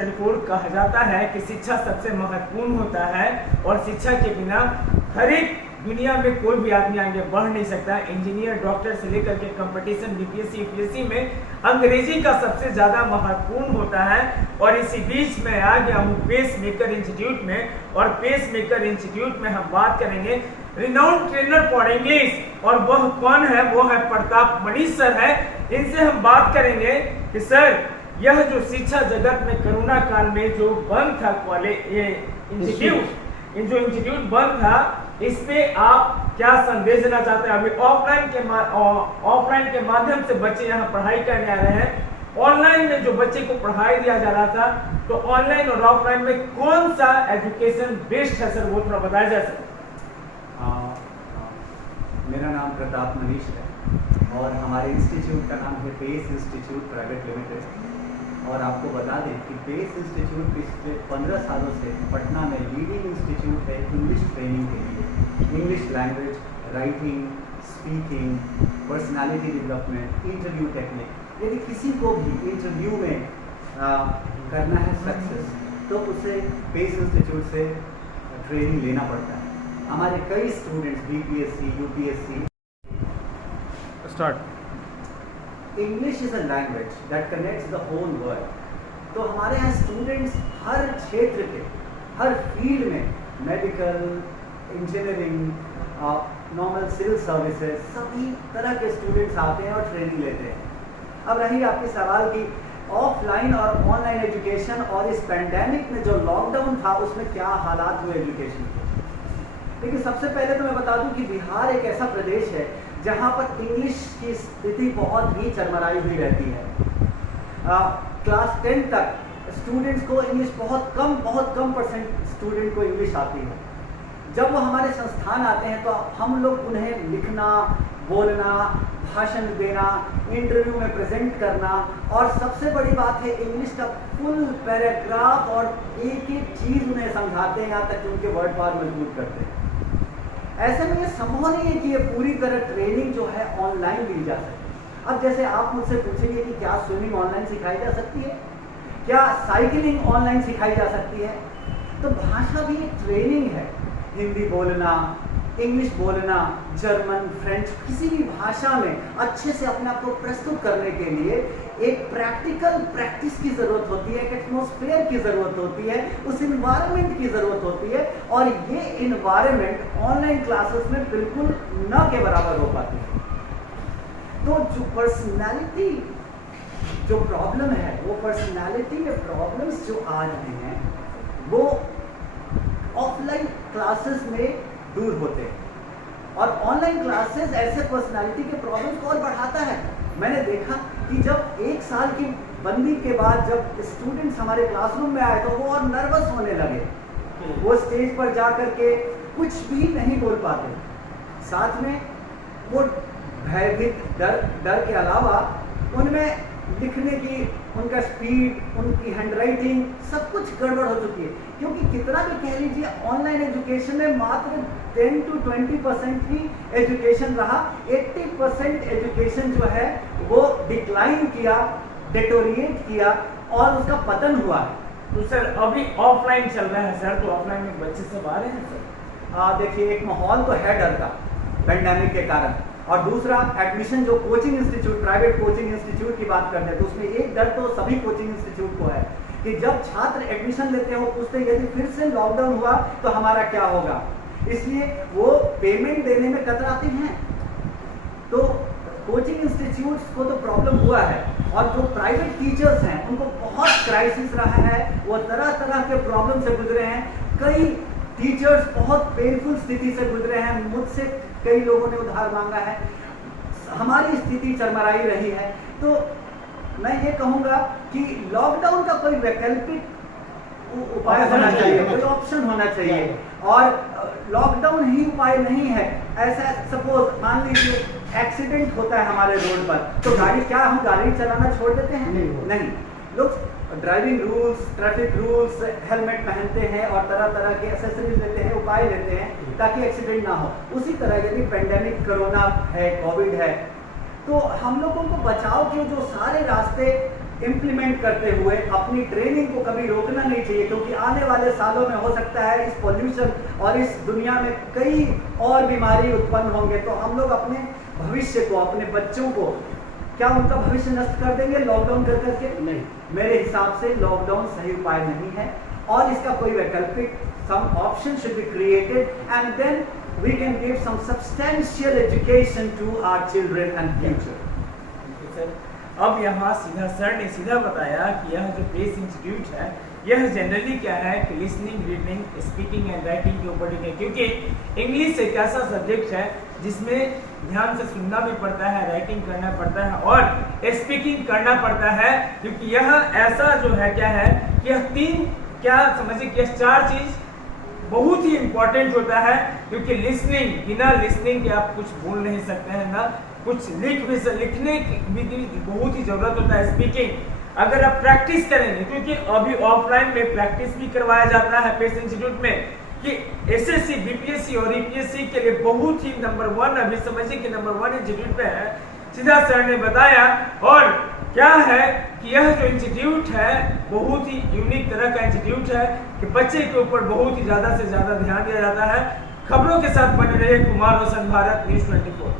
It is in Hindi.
2024 कहा जाता है कि शिक्षा सबसे महत्वपूर्ण होता है और शिक्षा के बिना हर एक दुनिया में कोई भी आदमी आगे बढ़ नहीं सकता। इंजीनियर, डॉक्टर से लेकर के कंपटीशन बीपीएससी यूपीएससी में अंग्रेजी का सबसे ज़्यादा महत्वपूर्ण होता है। और इसी बीच में आ गया हूँ पेस मेकर इंस्टीट्यूट में, और पेस मेकर इंस्टीट्यूट में हम बात करेंगे रिनाउंड ट्रेनर फॉर इंग्लिश, और वह कौन है? वो है प्रताप मनीष सर है। इनसे हम बात करेंगे कि सर यह जो शिक्षा जगत में कोरोना काल में जो बंद था कॉलेज, ये इंस्टीट्यूट बंद था, इस पे आप क्या संदेश देना चाहते हैं? अभी ऑफलाइन के माध्यम से बच्चे यहाँ पढ़ाई करने आ रहे हैं, ऑनलाइन में जो बच्चे को पढ़ाई दिया जा रहा था, तो ऑनलाइन और ऑफलाइन में कौन सा एजुकेशन बेस्ट है सर, वो थोड़ा बताया जा सकता? मेरा नाम प्रताप मनीष है और हमारे इंस्टीट्यूट का नाम है पेस इंस्टीट्यूट प्राइवेट लिमिटेड। और आपको बता दें कि पेस इंस्टीट्यूट पिछले 15 सालों से पटना में लीडिंग इंस्टीट्यूट है इंग्लिश ट्रेनिंग के लिए। English language, writing, speaking, personality development, interview technique, यदि किसी को भी इंटरव्यू में करना है सक्सेस, तो उसे पेस इंस्टीट्यूट से ट्रेनिंग लेना पड़ता है। हमारे कई students BPSC, UPSC. Start. English is a language that connects the whole world. तो हमारे यहाँ स्टूडेंट्स हर क्षेत्र के, हर फील्ड में, medical, engineering, normal civil services, सभी तरह के स्टूडेंट्स आते हैं और ट्रेनिंग लेते हैं। अब रही आपके सवाल की ऑफलाइन और ऑनलाइन एजुकेशन, और इस पैंडेमिक में जो लॉकडाउन था उसमें क्या हालात हुए एजुकेशन के। लेकिन सबसे पहले तो मैं बता दूं कि बिहार एक ऐसा प्रदेश है जहां पर इंग्लिश की स्थिति बहुत ही चरमराई हुई रहती है। क्लास 10 तक स्टूडेंट्स को इंग्लिश बहुत कम परसेंट स्टूडेंट को इंग्लिश आती है। जब वो हमारे संस्थान आते हैं तो हम लोग उन्हें लिखना, बोलना, भाषण देना, इंटरव्यू में प्रेजेंट करना, और सबसे बड़ी बात है इंग्लिश का फुल पैराग्राफ और एक एक चीज़ उन्हें समझाते हैं, यहाँ तक कि उनके वर्ड पार मजबूत करते हैं। ऐसे में ये संभव नहीं है कि ये पूरी तरह ट्रेनिंग जो है ऑनलाइन दी जा सके। अब जैसे आप मुझसे पूछेंगे कि क्या स्विमिंग ऑनलाइन सिखाई जा सकती है, क्या साइकिलिंग ऑनलाइन सिखाई जा सकती है, तो भाषा भी एक ट्रेनिंग है। हिंदी बोलना, इंग्लिश बोलना, जर्मन, फ्रेंच, किसी भी भाषा में अच्छे से अपने आप को प्रस्तुत करने के लिए एक प्रैक्टिकल प्रैक्टिस की ज़रूरत होती है, एक एटमॉस्फेयर की ज़रूरत होती है, उस इन्वायरमेंट की ज़रूरत होती है, और ये इन्वायरमेंट ऑनलाइन क्लासेस में बिल्कुल न के बराबर हो पाती है। तो जो पर्सनैलिटी जो प्रॉब्लम है, वो पर्सनैलिटी में प्रॉब्लम्स जो आ रहे हैं, वो ऑफलाइन क्लासेस में दूर होते हैं, और ऑनलाइन क्लासेस ऐसे पर्सनालिटी के प्रॉब्लम्स को और बढ़ाता है। मैंने देखा कि जब 1 साल की बंदी के बाद जब स्टूडेंट्स हमारे क्लासरूम में आए तो वो और नर्वस होने लगे, वो स्टेज पर जा कर के कुछ भी नहीं बोल पाते, साथ में वो भयभीत, डर के अलावा उनमें लिखने की, उनका स्पीड, उनकी हैंडराइटिंग, सब कुछ गड़बड़ हो चुकी है। क्योंकि कितना भी कह लीजिए ऑनलाइन एजुकेशन में मात्र 10 to 20% ही एजुकेशन रहा, 80% एजुकेशन जो है वो डिक्लाइन किया, डेटोरिएट किया, और उसका पतन हुआ है। तो सर अभी ऑफलाइन चल रहा है सर, तो ऑफलाइन में बच्चे सब आ रहे हैं सर? देखिए, एक माहौल तो है डर का पेंडेमिक के कारण, और दूसरा एडमिशन, जो coaching institute, private coaching institute की बात करते हैं, तो उसमें एक डर तो सभी कोचिंग इंस्टीट्यूट को है कि जब छात्र एडमिशन लेते हैं वो पूछते हैं यदि फिर से लॉकडाउन हुआ तो हमारा क्या होगा, इसलिए वो पेमेंट देने में कतराते हैं। तो कोचिंग इंस्टीट्यूट्स को तो प्रॉब्लम हुआ है, और जो प्राइवेट टीचर्स हैं उनको बहुत क्राइसिस रहा है, वो तरह तरह के प्रॉब्लम से गुजरे हैं। कई टीचर्स बहुत पेनफुल स्थिति से गुजरे हैं, मुझसे कई लोगों ने उधार मांगा है, हमारी स्थिति चरमराई रही है। तो मैं ये कहूँगा कि लॉकडाउन का कोई वैकल्पिक उपाय होना चाहिए, कोई ऑप्शन होना चाहिए, और लॉकडाउन ही उपाय नहीं है। ऐसा सपोज मान लीजिए एक्सीडेंट होता है हमारे रोड पर, तो गाड़ी, क्या हम गाड़ी चलाना छोड़ देते हैं? नहीं, लोग driving rules, traffic rules, helmet पहनते हैं और तरह तरह के एक्सेसरीज लेते हैं, उपाय लेते हैं ताकि एक्सीडेंट ना हो। उसी तरह यदि पेंडेमिक, कोरोना है, कोविड है, तो हम लोगों को बचाव के जो सारे रास्ते इम्प्लीमेंट करते हुए अपनी ट्रेनिंग को कभी रोकना नहीं चाहिए, क्योंकि आने वाले सालों में हो सकता है इस पॉल्यूशन और इस दुनिया में कई और बीमारी उत्पन्न होंगे। तो हम लोग अपने भविष्य को, अपने बच्चों को, क्या उनका भविष्य नष्ट कर देंगे लॉकडाउन कर करके? नहीं, मेरे हिसाब से लॉकडाउन सही उपाय नहीं है और इसका कोई वैकल्पिक some option should be created, and then we can give some substantial education to our children and future. Sir, अब यहाँ सीधा सर ने सीधा बताया कि यह जो पेस इंस्टीट्यूट है यह जनरली क्या है कि listening, reading, speaking and writing के ऊपर है, क्योंकि इंग्लिश एक ऐसा सब्जेक्ट है जिसमें ध्यान से सुनना भी पड़ता है, राइटिंग करना पड़ता है और स्पीकिंग करना पड़ता है, क्योंकि यह ऐसा जो है क्या है कि यह तीन, क्या समझिए कि यह चार चीज बहुत ही इंपॉर्टेंट होता है, क्योंकि लिसनिंग, बिना लिसनिंग के आप कुछ बोल नहीं सकते हैं, ना कुछ लिखने की भी बहुत ही जरूरत होता है। स्पीकिंग अगर आप प्रैक्टिस करेंगे, क्योंकि अभी ऑफलाइन में प्रैक्टिस भी करवाया जाता है पेस इंस्टीट्यूट में, कि एसएससी, बीपीएससी और ईपीएससी के लिए बहुत ही नंबर 1, अभी समझिए कि नंबर 1 इंस्टीट्यूट पे है, सीधा सर ने बताया। और क्या है कि यह जो इंस्टीट्यूट है बहुत ही यूनिक तरह का इंस्टीट्यूट है कि बच्चे के ऊपर बहुत ही ज्यादा से ज्यादा ध्यान दिया जाता है। खबरों के साथ बने रहे कुमार रोशन, भारत न्यूज़ 24।